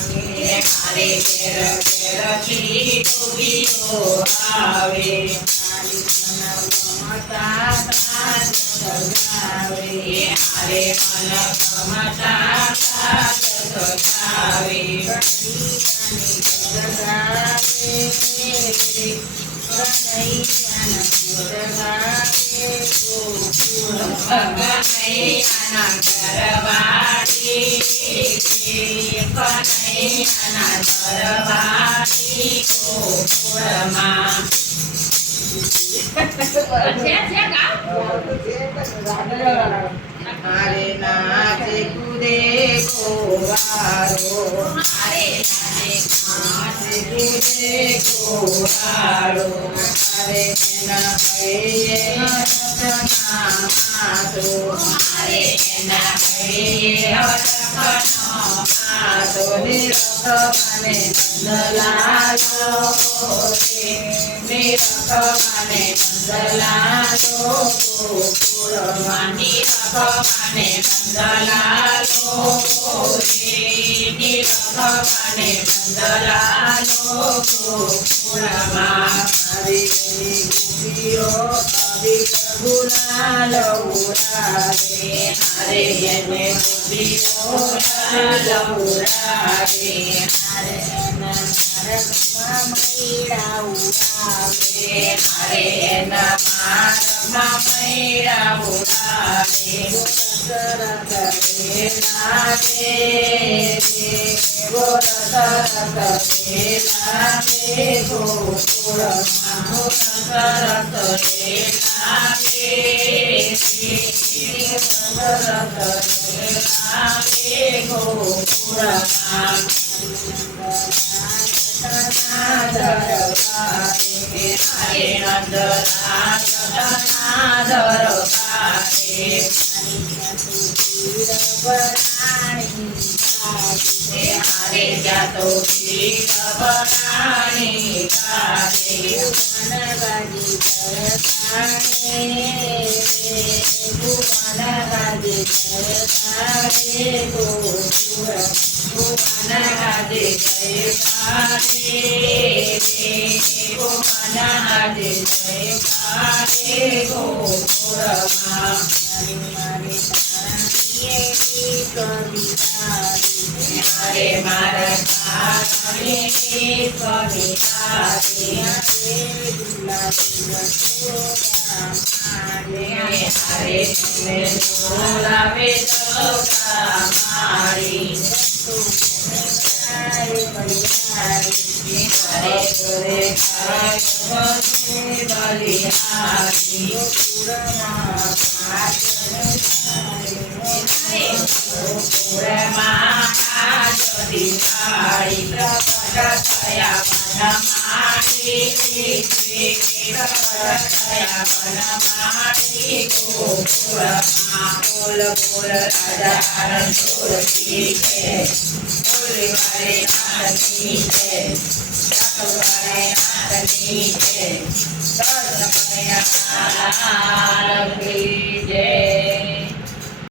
મારે ઘેર ઘેરથી ટોપીઓ આવે હારે મન ગમતા સાથ સગાવે કનૈયાના ઘરવાળી કનૈયાના ઘરવાળી ગોકુળમાં મારે નાચે કૂદે ગોવાળો મારે નાચે કૂદે ગોવાળો મારે એના હૈયે રતના માતો મારે એના હૈયે રતનો માતો નિરખવાને નંદલાલો નિરખવાને નંદલાલો ગોકુળમાં નિરખવાને નંદલાલો નિરખવાને નંદલાલો ગોકુળમાં ગોપીઓ અભિક ગુલાલ ઉરાવે હરે એને ગોપીઓ ઉરાવે હરે માર્ગમાં મૈડા ઉડાવે હરે એના માર્ગમાં મૈડા ઉડાવે સરત લાગે સરત લાગે ગોકુળમાં સરત લાગે ગોકુળમાં હરે નંદના દરબારે હરે જાતો પીર બનાણી કાઢે હરે મારા કારણે હરે તુમે બોલાવે તો મારી હરે કરે બલિહારી ગોકુળમાં દિવાળી પ્રગટ થયા વનમાળી પ્રગટ થયા વનમાળી ગોકુળમાં બોલ બોલ રાજા રણછોડજી છે બોલી વારે નાથની છે વારે નાથની છે સર્વ કન્યા જય